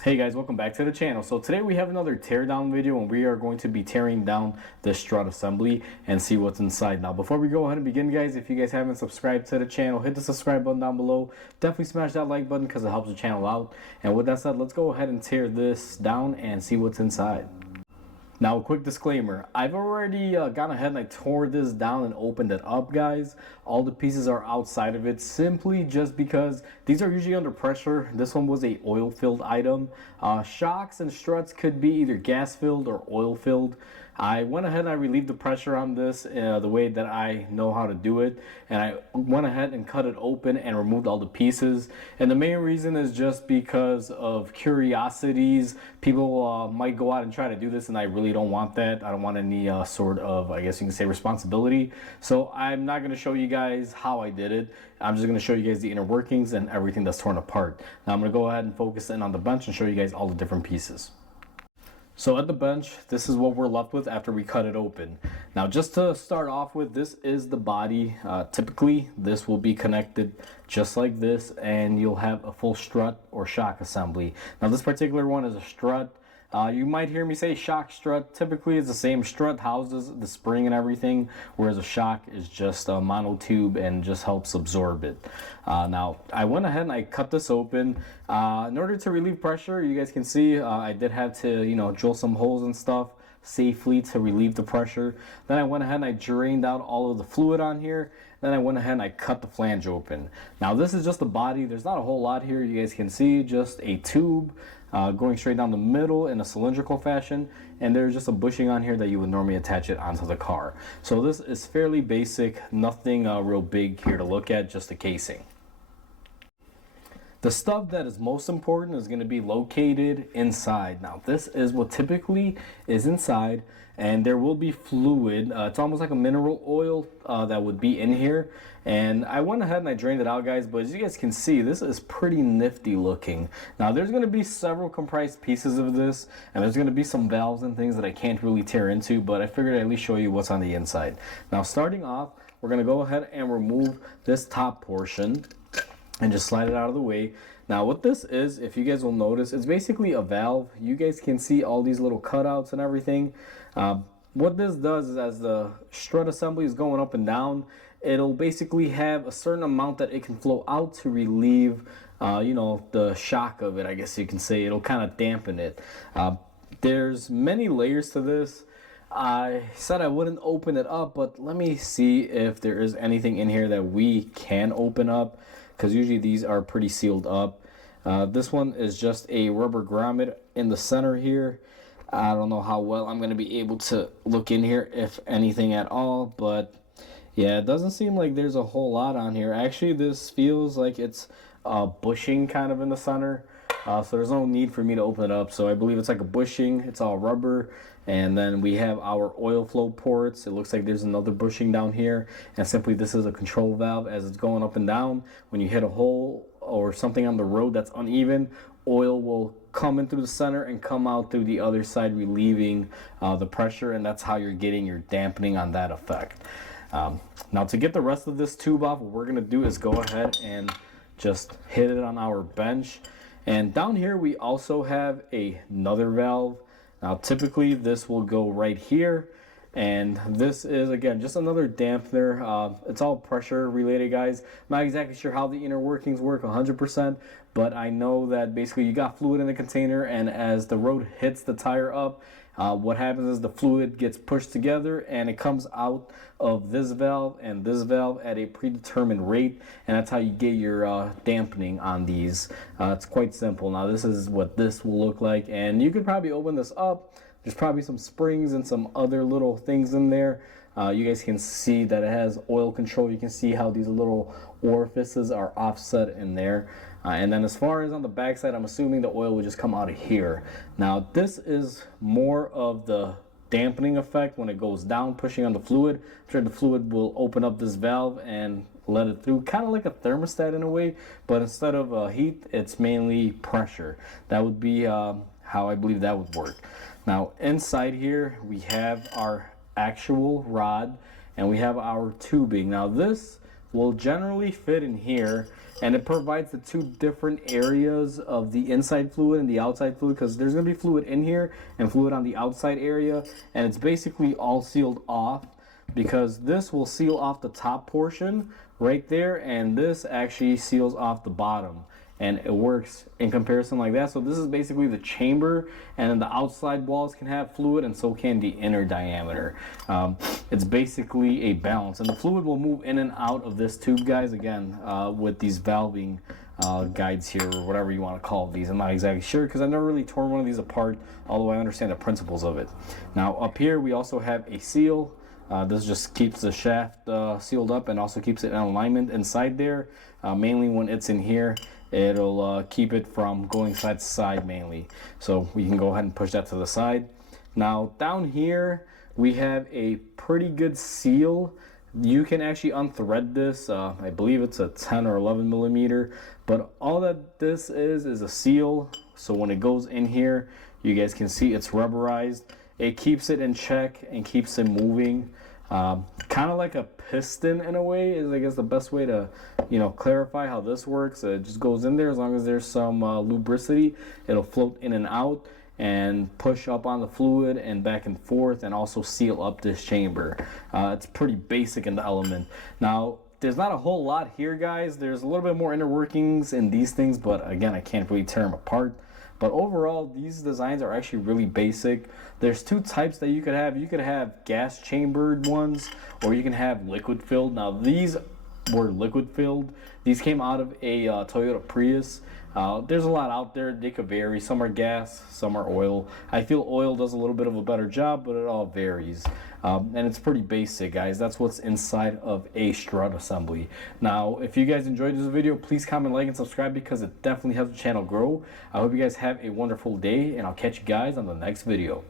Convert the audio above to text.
Hey guys, welcome back to the channel. So today we have another teardown video and we are going to be tearing down the strut assembly and see what's inside. Now before we go ahead and begin guys, if you guys haven't subscribed to the channel, hit the subscribe button down below. Definitely smash that like button because it helps the channel out. And with that said, let's go ahead and tear this down and see what's inside. Now a quick disclaimer, I've already gone ahead and I tore this down and opened it up guys. All the pieces are outside of it simply just because these are usually under pressure. This one was a oil filled item. Shocks and struts could be either gas filled or oil filled. I went ahead and I relieved the pressure on this the way that I know how to do it, and I went ahead and cut it open and removed all the pieces. And the main reason is just because of curiosities. People might go out and try to do this, and I really don't want that. I don't want any sort of, I guess you can say, responsibility. So I'm not going to show you guys how I did it. I'm just going to show you guys the inner workings and everything that's torn apart. Now I'm going to go ahead and focus in on the bench and show you guys all the different pieces. So at the bench, this is what we're left with after we cut it open. Now just to start off with, this is the body. Typically this will be connected just like this and you'll have a full strut or shock assembly. Now this particular one is a strut. You might hear me say shock strut. Typically it's the same strut, houses the spring and everything, whereas a shock is just a monotube and just helps absorb it. Now I went ahead and I cut this open. In order to relieve pressure, you guys can see I did have to drill some holes and stuff safely to relieve the pressure. Then I went ahead and I drained out all of the fluid on here. Then I went ahead and I cut the flange open. Now this is just the body. There's not a whole lot here. You guys can see just a tube going straight down the middle in a cylindrical fashion, and there's just a bushing on here that you would normally attach it onto the car. So this is fairly basic, nothing real big here to look at, just a casing. The stuff that is most important is going to be located inside. Now this is what typically is inside, and there will be fluid. It's almost like a mineral oil that would be in here, and I went ahead and I drained it out guys, but as you guys can see, this is pretty nifty looking. Now there's going to be several comprised pieces of this, and there's going to be some valves and things that I can't really tear into, but I figured I'd at least show you what's on the inside. Now starting off, we're going to go ahead and remove this top portion and just slide it out of the way. Now what this is, if you guys will notice, it's basically a valve. You guys can see all these little cutouts and everything. What this does is as the strut assembly is going up and down, it'll basically have a certain amount that it can flow out to relieve the shock of it, I guess you can say. It'll kind of dampen it. There's many layers to this. I said I wouldn't open it up, but let me see if there is anything in here that we can open up, because usually these are pretty sealed up. This one is just a rubber grommet in the center here. I don't know how well I'm going to be able to look in here, if anything at all, but yeah, it doesn't seem like there's a whole lot on here. Actually, this feels like it's bushing kind of in the center. So there's no need for me to open it up. So I believe it's like a bushing. It's all rubber. And then we have our oil flow ports. It looks like there's another bushing down here. And simply this is a control valve as it's going up and down. When you hit a hole or something on the road that's uneven, oil will come in through the center and come out through the other side, relieving the pressure. And that's how you're getting your dampening on that effect. Now to get the rest of this tube off, what we're going to do is go ahead and just hit it on our bench. And down here we also have another valve. Now typically this will go right here, and this is again just another dampener. It's all pressure related guys. I'm not exactly sure how the inner workings work 100%, but I know that basically you got fluid in the container, and as the road hits the tire up, what happens is the fluid gets pushed together and it comes out of this valve and this valve at a predetermined rate, and that's how you get your dampening on these. It's quite simple. Now this is what this will look like, and you could probably open this up. There's probably some springs and some other little things in there. You guys can see that it has oil control. You can see how these little orifices are offset in there. And then as far as on the back side, I'm assuming the oil would just come out of here. Now this is more of the dampening effect when it goes down, pushing on the fluid. I'm sure the fluid will open up this valve and let it through, kind of like a thermostat in a way, but instead of heat, it's mainly pressure. That would be how I believe that would work. Now inside here we have our actual rod and we have our tubing. Now this will generally fit in here, and it provides the two different areas of the inside fluid and the outside fluid, because there's going to be fluid in here and fluid on the outside area, and it's basically all sealed off, because this will seal off the top portion right there, and this actually seals off the bottom, and it works in comparison like that. So this is basically the chamber, and then the outside walls can have fluid, and so can the inner diameter. It's basically a balance, and the fluid will move in and out of this tube, guys, again, with these valving guides here, or whatever you want to call these. I'm not exactly sure, because I've never really torn one of these apart, although I understand the principles of it. Now up here we also have a seal. This just keeps the shaft sealed up, and also keeps it in alignment inside there. Mainly when it's in here, it'll keep it from going side to side mainly. So we can go ahead and push that to the side. Now down here we have a pretty good seal. You can actually unthread this. I believe it's a 10 or 11 millimeter, but all that this is a seal. So when it goes in here, you guys can see it's rubberized. It keeps it in check and keeps it moving. Kind of like a piston in a way is, I guess, the best way to, clarify how this works. It just goes in there. As long as there's some lubricity, it'll float in and out and push up on the fluid and back and forth, and also seal up this chamber. It's pretty basic in the element. Now, there's not a whole lot here, guys. There's a little bit more inner workings in these things, but again, I can't really tear them apart. But overall, these designs are actually really basic. There's two types that you could have. You could have gas chambered ones, or you can have liquid filled. Now these were liquid filled. These came out of a Toyota Prius. There's a lot out there. They could vary. Some are gas, some are oil. I feel oil does a little bit of a better job, but it all varies. And it's pretty basic, guys. That's what's inside of a strut assembly. Now, if you guys enjoyed this video, please comment, like, and subscribe, because it definitely helps the channel grow. I hope you guys have a wonderful day, and I'll catch you guys on the next video.